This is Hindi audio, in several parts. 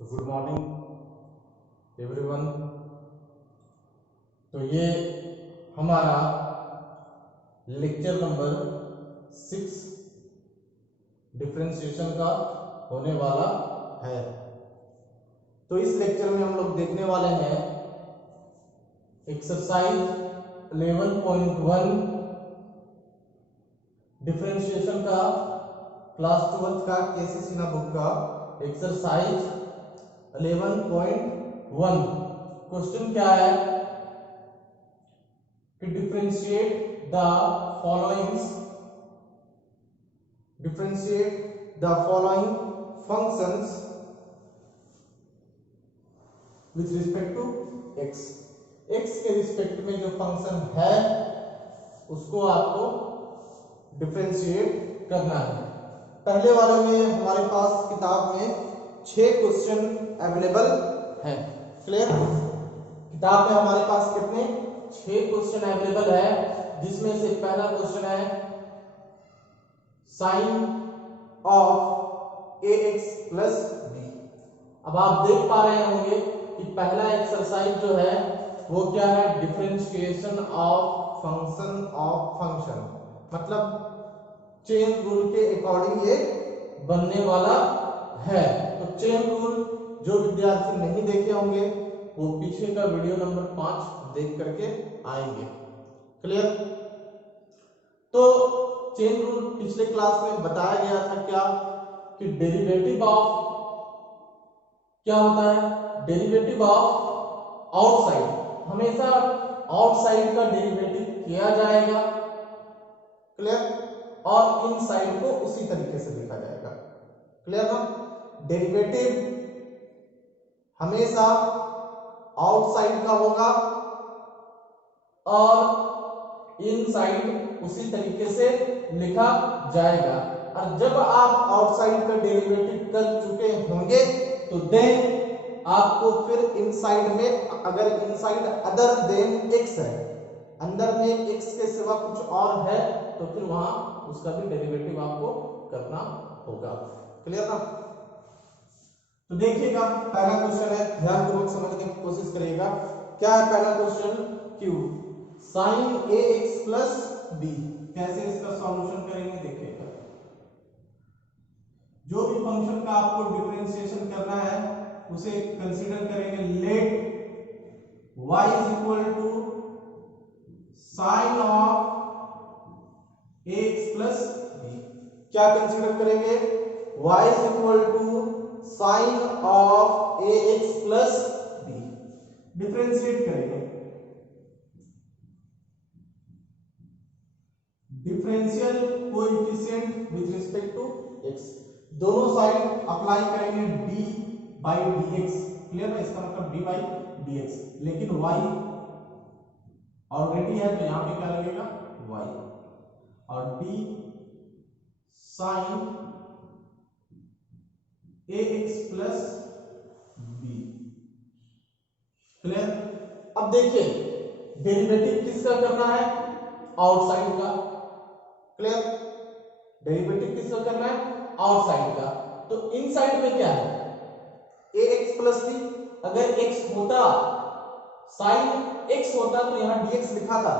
Good morning everyone. तो ये हमारा लेक्चर नंबर 6 डिफरेंशिएशन का होने वाला है। तो इस लेक्चर में हम लोग देखने वाले हैं एक्सरसाइज 11.1 डिफरेंशिएशन का क्लास 12 का केसी सिन्हा बुक का एक्सरसाइज 11.1। क्वेश्चन क्या है कि differentiate the following functions with respect to x. X के रिस्पेक्ट में जो फंक्शन है उसको आपको डिफरेंशिएट करना है। पहले वाले में हमारे पास किताब में 6 क्वेश्चन अवेलेबल हैं। क्लियर? किताब में हमारे पास कितने 6 क्वेश्चन अवेलेबल है, जिसमें से पहला क्वेश्चन है sine of ax plus b। अब आप देख पा रहे होंगे कि पहला एक्सरसाइज जो है वो क्या है, डिफरेंशिएशन ऑफ फंक्शन, मतलब चेन रूल के अकॉर्डिंग ये बनने वाला है। तो चेन रूल जो विद्यार्थी नहीं देखे होंगे वो पीछे का वीडियो नंबर 5 देख करके आएंगे। क्लियर? तो चेन रूल पिछले क्लास में बताया गया था क्या कि डेरिवेटिव ऑफ क्या होता है, डेरिवेटिव ऑफ आउटसाइड, हमेशा आउटसाइड का डेरिवेटिव किया जाएगा। क्लियर? और इनसाइड को उसी तरीके से लिखा जाएगा। क्लियर ना? डेरिवेटिव हमेशा आउटसाइड का होगा और इनसाइड उसी तरीके से लिखा जाएगा। और जब आप आउटसाइड का डेरिवेटिव कर चुके होंगे तो देन आपको फिर इनसाइड में, अगर इनसाइड अदर देन एक्स है, अंदर में एक्स के सिवा कुछ और है, तो फिर वहां उसका भी डेरिवेटिव आपको करना होगा। क्लियर ना? तो देखिएगा पहला क्वेश्चन है, ध्यानपूर्वक समझने की कोशिश करिएगा। क्या है पहला question? Q sine ax plus b। कैसे इसका सॉल्यूशन करेंगे देखिएगा। जो भी फंक्शन का आपको डिफरेंशिएशन करना है उसे कंसीडर करेंगे let y is equal to sine of ax plus b। क्या कंसीडर करेंगे? y is equal to sine of ax plus b। Differentiate करेंगे, differential coefficient with respect to x। दोनों साइड अप्लाई करेंगे d बाई dx। क्लियर है? इसका मतलब d बाई dx, लेकिन y ऑलरेडी है तो यहां पे क्या लगेगा y, और d sine ax plus b। Clear? अब देखिए डेरिवेटिव किसका करना है? आउटसाइड का। क्लियर? डेरिवेटिव किसका करना है? आउटसाइड का। तो इनसाइड में क्या है? ax plus b। अगर x होता, साइन x होता तो यहां dx लिखा था,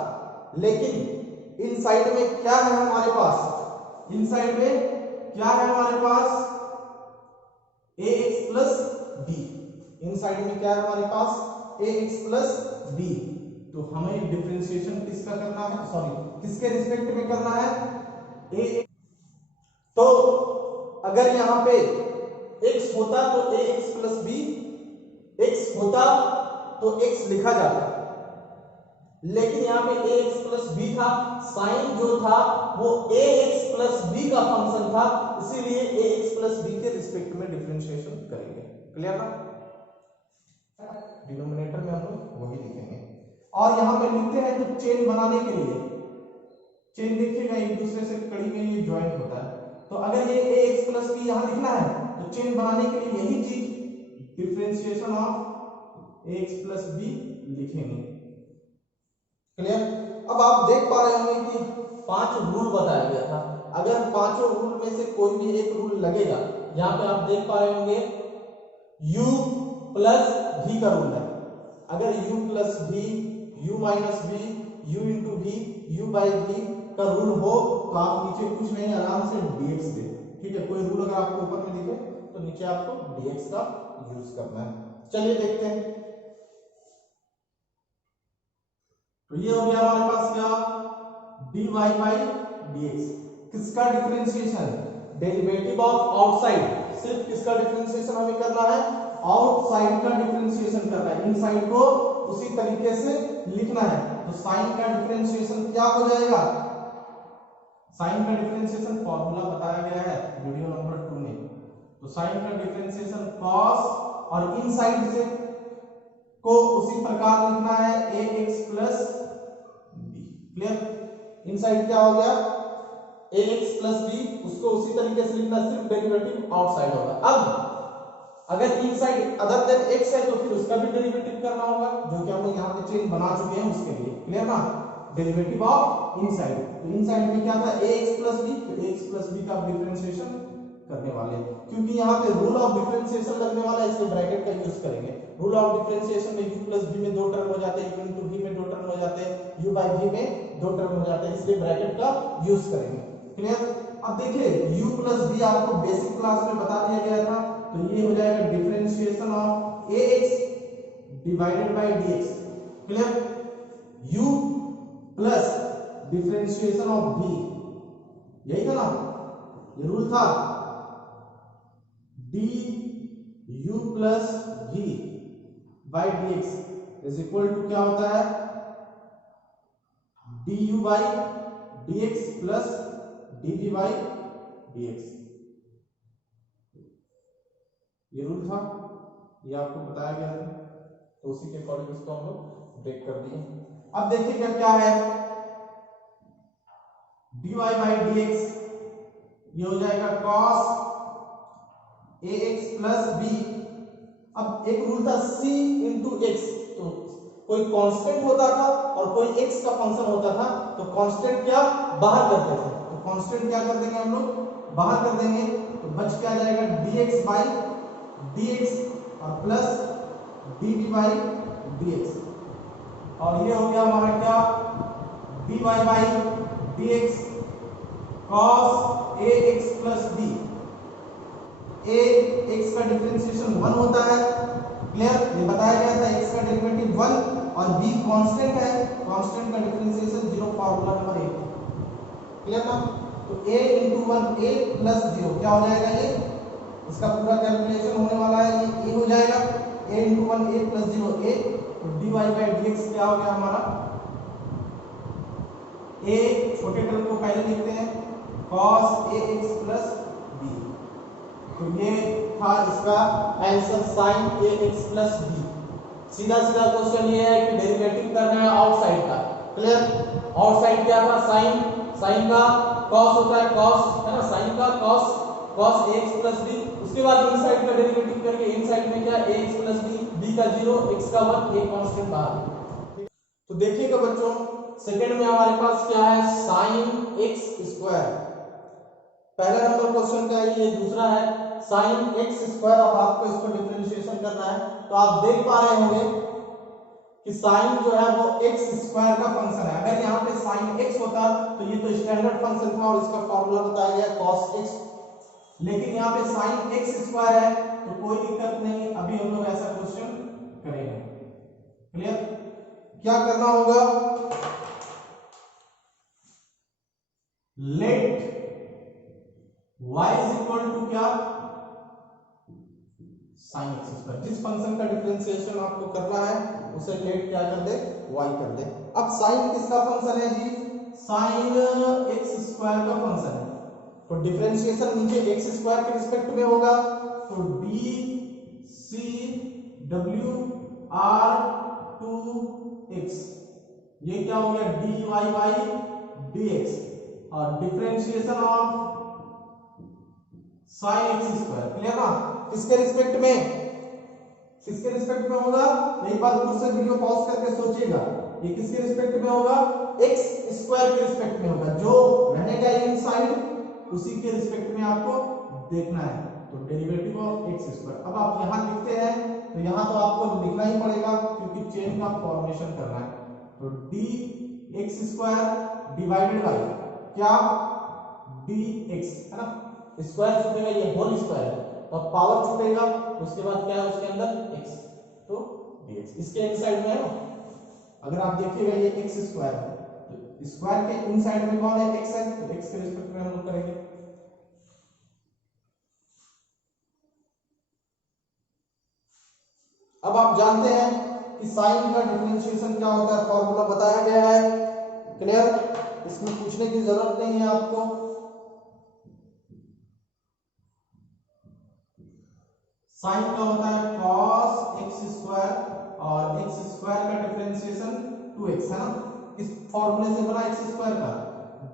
लेकिन इनसाइड में क्या है हमारे पास? इनसाइड में क्या है हमारे पास? ax plus b। इनसाइड में क्या है हमारे पास? ax plus b। तो हमें डिफरेंशिएशन किसका करना है, सॉरी किसके रिस्पेक्ट में करना है? ax। तो अगर यहां पे x होता तो ax प्लस b, x होता तो x लिखा जाता, लेकिन यहां पे ax प्लस b था, साइन जो था वो ax प्लस b का फंक्शन था, इसीलिए ax प्लस b के रिस्पेक्ट में डिफरेंशिएशन करेंगे। क्लियर ना? डिनोमिनेटर में हम लोग वही लिखेंगे। और यहां पे लिखते हैं तो चेन बनाने के लिए, चेन देखिएगा एक दूसरे से कड़ी में ये ज्वाइंट होता है, तो अगर ये ax प्लस b यहां लिखना है तो चेन बनाने के लिए यही चीज differentiation of ax plus b लिखेंगे। क्लियर? अब आप देख पा रहे होंगे कि 5 रूल बताया गया था। अगर पांचों रूल में से कोई भी एक रूल लगेगा, यहां पे आप देख पा रहे होंगे u प्लस v का रूल है। अगर u plus v, u minus v, u into v, u by v का रूल हो तो आप नीचे कुछ नहीं आराम से dx दे, ठीक है। कोई रूल अगर आपको ऊपर में दिखे तो नीचे आपको dx का यूज करना है। चलिए देखते हैं। तो ये हो गया हमारे पास क्या, dy बाई dx। किसका डिफरेंशिएशन, डेरिवेटिव ऑफ आउटसाइड। सिर्फ किसका डिफरेंशिएशन हमें करना है, आउटसाइड का डिफरेंशिएशन करना है। इनसाइड को उसी तरीके से लिखना है। तो साइन का डिफरेंशिएशन क्या हो जाएगा, साइन का डिफरेंशिएशन फॉर्मूला बताया गया है वीडियो नंबर 2 में। तो साइन का डिफरेंशिएशन cos और इनसाइड से को उसी प्रकार लिखना है ax plus b। Clear, inside क्या हो गया ax प्लस b, उसको उसी तरीके से लिखना, सिर्फ डेरिवेटिव आउटसाइड होगा। अब अगर इनसाइड अदर देन x है तो फिर उसका भी डेरिवेटिव करना होगा, जो कि हम लोग यहाँ पे चेन बना चुके हैं उसके लिए। क्लियर ना, डेरिवेटिव ऑफ इनसाइड। तो इनसाइड में क्या था ax प्लस b, तो ax प्लस b का डिफरेंशिएशन करने वाले, क्योंकि यहाँ पे रूल ऑफ डिफरेंशिएशन लगने वाला है, इसलिए ब्रैकेट का यूज करेंगे। रूल ऑफ डिफरेंशिएशन में u प्लस v में दो टर्म हो जाते हैं, u इंटू v में दो टर्म हो जाते हैं, u बाई v में दो टर्म हो जाते हैं, इसलिए ब्रैकेट का यूज करेंगे। क्लियर। अब देखिए u प्लस v आपको बेसिक क्लास में बता दिया गया था, तो ये हो जाएगा differentiation of ax divided by dx। Clear, u plus differentiation of v, यही था ना, ये रूल था, du plus v by dx is equal to क्या होता है, du by dx plus dv by dx। ये रूल था, ये आपको बताया गया था, तो उसी के अकॉर्डिंग इसको हम लोग ब्रेक कर दिए। अब देखिएगा क्या है, dy बाई dx ये हो जाएगा cos ax प्लस b। अब एक रूल था c इंटू x, तो कोई कांस्टेंट होता था और कोई x का फंक्शन होता था, तो कांस्टेंट क्या बाहर करते थे, तो कांस्टेंट क्या कर देंगे हम लोग, बाहर कर देंगे। तो बच क्या जाएगा dx बाई dx और प्लस dv बाई dx। और ये हो गया हमारा क्या, dy by dx cos ax plus b। ax का डिफरेंशिएशन 1 होता है। क्लियर, ये बताया गया था, x का डेरिवेटिव 1 और b कांस्टेंट है, कांस्टेंट का डिफरेंशिएशन 0, फार्मूला नंबर 1। क्लियर ना, तो a into 1 a प्लस 0 क्या हो जाएगा, ये इसका पूरा कैलकुलेशन होने वाला है, ये a हो जाएगा, a into 1 a plus 0 a। तो dy बाई dx क्या हो गया हमारा, a छोटे टर्म को पहले लिखते हैं cos ax प्लस b। तो ये था इसका answer sin ax plus b। सीधा सीधा क्वेश्चन ये है कि डेरिवेटिव करना है आउटसाइड का। क्लियर, आउटसाइड क्या था, sin, sin का cos होता है, cos है ना, sin का cos ax प्लस b। उसके बाद इनसाइड का डेरिवेटिव करके इनसाइड में क्या ax प्लस b का 0, x का 1, एक कांस्टेंट बाहर। तो देखिएगा बच्चों, सेकंड में हमारे पास क्या है, sin x स्क्वायर। पहला नंबर क्वेश्चन का है ये, दूसरा है sin x स्क्वायर। अब आपको इसको डिफरेंशिएशन करना है, तो आप देख पा रहे होंगे कि sin जो है वो x स्क्वायर का फंक्शन है। अगर यहाँ पे sin x होता तो ये तो स्टैंडर्ड फंक्शन था और इसका फॉर्मूला बताया गया cos x, लेकिन यहाँ पे sin x स्क्वायर है तो कोई दिक्कत नहीं, अभी हम लोग ऐसा क्वेश्चन करेंगे। क्लियर, क्या करना होगा, let y is equal to क्या, sin x स्क्वायर। जिस फंक्शन का डिफरेंशिएशन आपको करना है उसे लेट क्या कर दे, y कर दे। अब sin किसका फंक्शन है जी, sin x स्क्वायर का फंक्शन है, तो डिफरेंशिएशन नीचे x स्क्वायर के रिस्पेक्ट में होगा, तो d c w r 2x, ये क्या हो गया dy बाई dx, और differentiation of sin x square. Clear ना, किसके रिस्पेक्ट में, किसके रिस्पेक्ट में होगा, एक बार फिर से वीडियो पॉज करके सोचिएगा, ये किसके रिस्पेक्ट में होगा, x स्क्वायर के रिस्पेक्ट में होगा, जो रहेगा इनसाइड उसी के रिस्पेक्ट में आपको देखना है। तो डेरिवेटिव ऑफ x स्क्वायर, अब आप यहां लिखते तो यहाँ तो आपको लिखना ही पड़ेगा क्योंकि चेन का फॉर्मेशन करना है। तो D x square divided by क्या, डी एक्स है ना, स्क्वायर छूटेगा, ये होल स्क्वायर है तो अब पावर छूटेगा, उसके बाद क्या है उसके अंदर एक्स, तो dx इसके इन साइड में है ना। अगर आप देखिएगा ये एक्स स्क्वायर है तो स्क्वायर के इन साइड में कौन है, एक्स है, तो एक्स के रिस्पेक्ट में हम लोग करेंगे। अब आप जानते हैं कि साइन का डिफरेंशिएशन क्या होता है, फॉर्मूला बताया गया है, क्लियर, इसमें पूछने की जरूरत नहीं है आपको। साइन का होता है cos x स्क्वायर और x स्क्वायर का डिफरेंशिएशन 2x है ना, इस फॉर्मूले से बना x स्क्वायर का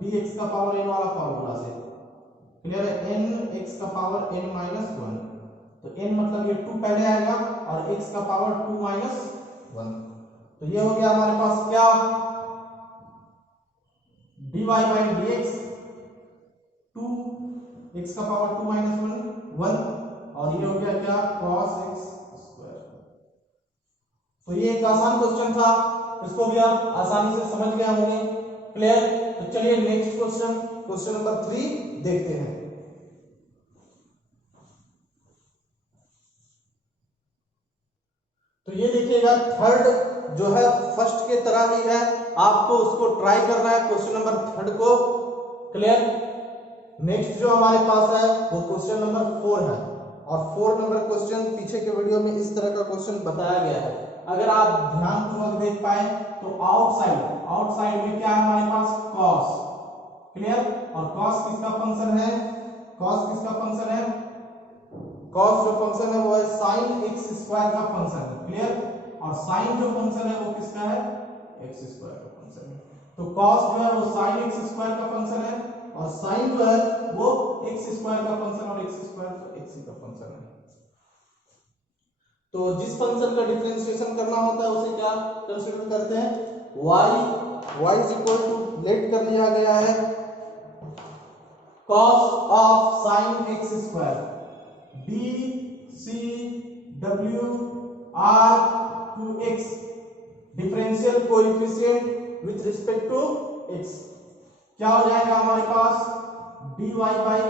dx का पावर n वाला फॉर्मूला से, क्लियर है, n x का पावर n माइनस 1, तो n मतलब ये 2 पहले आएगा और x का पावर 2 माइनस 1, तो ये हो गया हमारे पास क्या, dy बाई dx 2 x का पावर 2 माइनस 1 और ये हो गया क्या, cos x स्क्वायर। तो ये एक आसान क्वेश्चन था, इसको भी आप आसानी से समझ गए होंगे, क्लियर। तो चलिए नेक्स्ट क्वेश्चन, क्वेश्चन नंबर 3 देखते हैं। तो ये देखिएगा थर्ड जो है फर्स्ट के तरह ही है, आपको उसको ट्राई करना है क्वेश्चन नंबर थर्ड को, क्लियर। नेक्स्ट जो हमारे पास है वो क्वेश्चन नंबर 4 है और 4 नंबर क्वेश्चन पीछे के वीडियो में इस तरह का क्वेश्चन बताया गया है, अगर आप ध्यानपूर्वक देख पाए तो आउटसाइड में क्या है हमारे पास, cos, क्लियर, और cos किसका फंक्शन है, cos जो फंक्शन है वो है sin x स्क्वायर का फंक्शन है, क्लियर, और sin जो फंक्शन है वो किसका है, x स्क्वायर का फंक्शन है। तो cos जो है वो sin x स्क्वायर का फंक्शन है और sin जो है वो x स्क्वायर का फंक्शन और x स्क्वायर तो x का फंक्शन है। तो जिस फंक्शन का डिफरेंशिएशन करना होता है उसे क्या कंसीडर करते हैं, y is equal to, let कर लिया गया है cos of sin x square b c w r to x, differential coefficient with respect to x, क्या हो जाएगा हमारे पास, dy बाई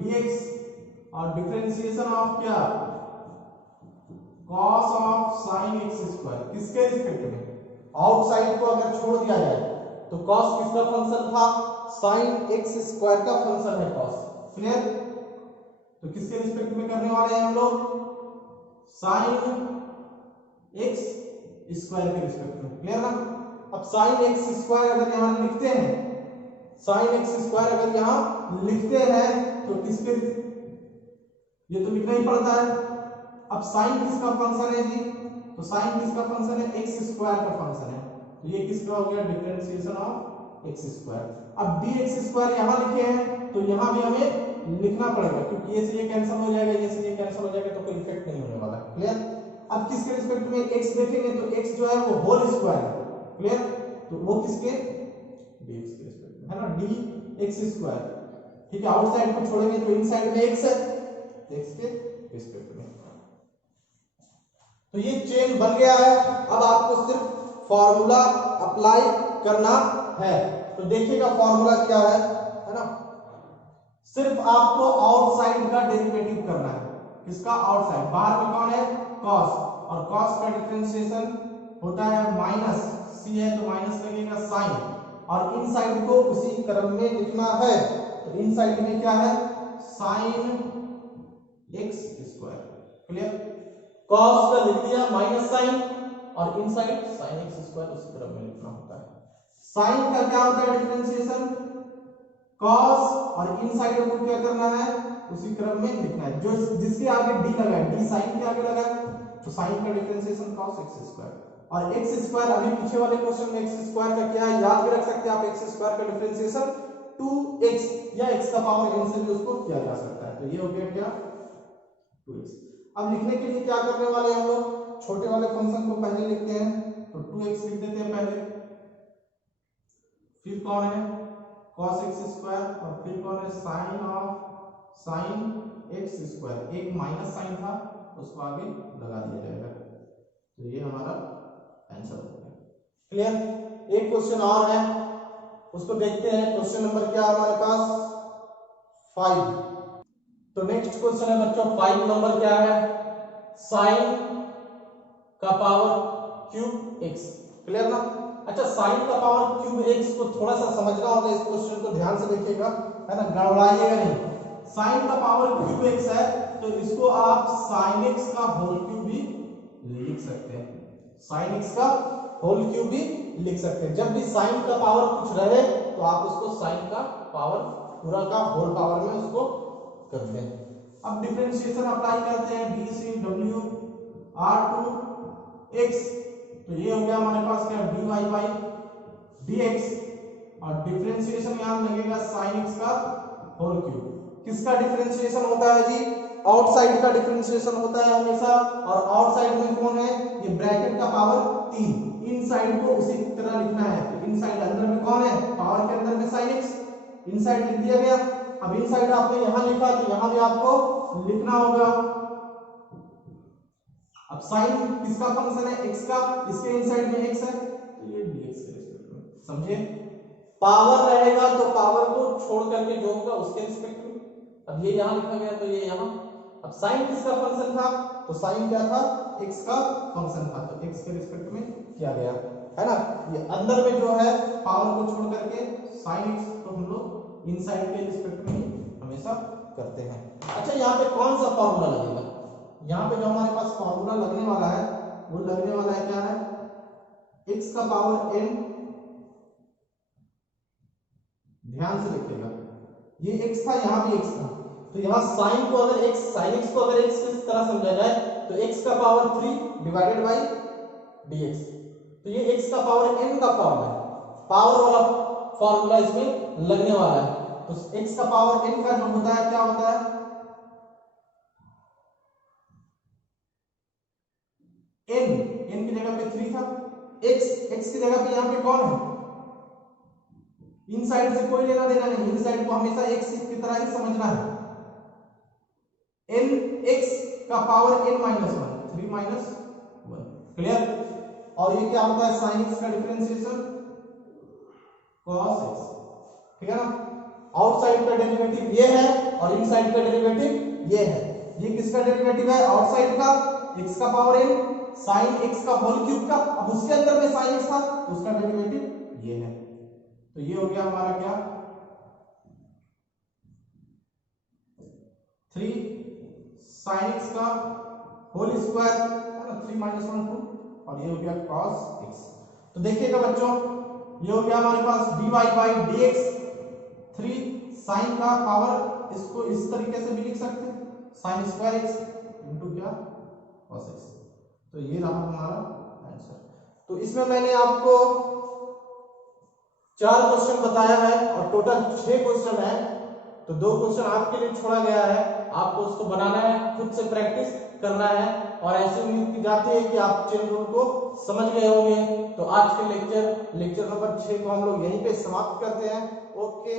dx और डिफरेंशिएशन ऑफ क्या, cos of sin x square, किसके रिस्पेक्ट में, आउटसाइड को अगर छोड़ दिया जाए तो cos किसका फंक्शन था, sin x स्क्वायर का फंक्शन है cos, क्लियर। तो किसके रिस्पेक्ट में करने वाले हैं हम लोग, sin x स्क्वायर के रिस्पेक्ट में, क्लियर ना। अब sin x स्क्वायर अगर यहां लिखते हैं, sin x स्क्वायर अगर यहां लिखते हैं तो किसके, ये तो लिखना ही पड़ता है। अब sin किसका फंक्शन है जी, तो sin किसका फंक्शन है, x स्क्वायर का फंक्शन है, तो ये किसका हो गया, डिफरेंशिएशन ऑफ x स्क्वायर। अब dx स्क्वायर यहां लिखे हैं तो यहां भी हमें लिखना पड़ेगा क्योंकि ये से ये कैंसिल हो जाएगा, ये से ये कैंसिल हो जाएगा तो कोई इफेक्ट नहीं होने वाला, क्लियर। अब किसके रिस्पेक्ट में x देखेंगे तो x जो है वो होल स्क्वायर है, क्लियर, तो वो किसके, dx के रिस्पेक्ट में है ना, dx स्क्वायर, ठीक है, आउटसाइड को छोड़ेंगे तो इनसाइड में x है, x के रिस्पेक्ट में। तो ये चेन बन गया है, अब आपको सिर्फ फॉर्मूला अप्लाई करना है। तो देखिएगा फॉर्मूला क्या है ना, सिर्फ आपको आउटसाइड का डेरिवेटिव करना है, किसका, आउटसाइड, बाहर में कौन है, cos, और cos का डिफरेंशिएशन होता है माइनस, c है तो माइनस लगेगा sin, और इनसाइड को उसी क्रम में लिखना है, तो इनसाइड में क्या है, sin x square, clear, cos का लिख दिया माइनस sin और इनसाइड sin x स्क्वायर उसी क्रम में लिखना होता है। sin का क्या होता है डिफरेंशिएशन, cos, और इनसाइड को क्या करना है, उसी क्रम में लिखना है, जो जिसके आगे d लगा है, d sin के आगे लगा है, तो sin का डिफरेंशिएशन cos x स्क्वायर, और x स्क्वायर अभी पीछे वाले क्वेश्चन में x स्क्वायर का क्या है याद भी रख सकते हैं आप, x स्क्वायर का डिफरेंशिएशन 2x या x का पावर n से भी उसको किया जा सकता है, तो ये हो गया क्या, 2x। अब लिखने के लिए क्या करने वाले हैं हम लोग, छोटे वाले फंक्शन को पहले लिखते हैं, तो 2x लिख देते हैं पहले, फिर कौन है cos x स्क्वायर, और फिर कौन है sin of sin x square, एक माइनस साइन था उसको आगे लगा दिया जाएगा। तो ये हमारा आंसर हो गया। क्लियर? एक क्वेश्चन और है, उसको देखते हैं। क्वेश्चन नंबर क्या हमारे पास 5। तो नेक्स्ट क्वेश्चन है बच्चों 5 नंबर क्या है, साइन का पावर क्यूब x। क्लियर ना? अच्छा, साइन का पावर क्यूब x को थोड़ा सा समझना होगा, इस क्वेश्चन को ध्यान से देखिएगा, है ना, गड़बड़ाइएगा नहीं। साइन का पावर क्यूब x है तो इसको आप साइन x का होल क्यूब भी लिख सकते हैं। साइन x का होल क्यूब भी लिख सकते हैं। जब भी साइन का पावर कुछ रहे तो आप उसको साइन का पावर पूरा का होल पावर में उसको करते हैं। अब डिफरेंशिएशन अप्लाई करते हैं, d से w r टू x, तो ये हो गया हमारे पास क्या, dy बाई dx, और डिफरेंशिएशन यहां लगेगा sin x का होल क्यूब। किसका डिफरेंशिएशन होता है जी? आउटसाइड का डिफरेंशिएशन होता है हमेशा, और आउटसाइड में कौन है? ये ब्रैकेट का पावर 3। इनसाइड को उसी तरह लिखना है, तो इनसाइड अंदर में कौन है? पावर के अंदर में sin x, इनसाइड लिख दिया गया। अब इनसाइड आपने यहां लिखा तो यहां भी आपको लिखना होगा। अब साइन किसका फंक्शन है? x का, इसके इनसाइड में x है तो ये dx के रिस्पेक्ट में, समझे? पावर रहेगा तो पावर को छोड़ करके जो होगा उसके रिस्पेक्ट में। अब ये यहां लिखा गया तो ये यहां। अब साइन किसका फंक्शन था? तो साइन क्या था? x का फंक्शन था, तो x के रिस्पेक्ट में किया गया, है ना। ये अंदर में जो है पावर को छोड़ करके sin x, तो हम लोग इनसाइड के रिस्पेक्ट में हमेशा करते हैं। अच्छा, यहाँ पे कौन सा फॉर्मूला लगेगा? यहाँ पे जो हमारे पास फॉर्मूला लगने वाला है वो लगने वाला है क्या है? x का पावर n, ध्यान से देखिएगा, ये x था, यहाँ भी x था, तो यहाँ साइन को अगर x, sin x को अगर x किस तरह समझा जाए तो x का पावर 3 डिवाइडेड बाई dx, तो ये x का पावर n का फॉर्म है, पावर वाला फॉर्मूला इसमें लगने वाला है। तो x का पावर n का जो होता है क्या होता है? n की जगह पे 3 था, x की जगह पे यहाँ पे कौन है? इनसाइड से कोई लेना देना नहीं, इनसाइड को हमेशा x की तरह ही समझना है। n x का power n minus 1, 3 minus 1, clear? और ये क्या होता है? sin x का डिफरेंशिएशन cos x, ठीक है ना। आउटसाइड का डेरिवेटिव ये है और इनसाइड का डेरिवेटिव ये है। ये किसका डेरिवेटिव है? आउटसाइड का, x का पावर n sin x का होल क्यूब का। अब उसके अंदर में sin x था तो उसका डेरिवेटिव ये है। तो ये हो गया हमारा क्या, 3 sin x का होल स्क्वायर, है ना, 3 माइनस 1 2, और ये हो गया cos x। तो देखिएगा बच्चों, ये हो गया हमारे पास dy बाई dx, 3 sin का पावर, इसको इस तरीके से भी लिख सकते हैं, sin स्क्वायर x इनटू क्या, cos x। तो ये रहा हमारा आंसर। तो इसमें मैंने आपको 4 क्वेश्चन बताया है और टोटल 6 क्वेश्चन है, तो 2 क्वेश्चन आपके लिए छोड़ा गया है, आपको उसको बनाना है, खुद से प्रैक्टिस करना है, और ऐसी उम्मीद की जाती है कि आप चैप्टर को समझ गए होंगे। तो आज के लेक्चर नंबर 6 को हम लोग यहीं पे समाप्त करते हैं। ओके।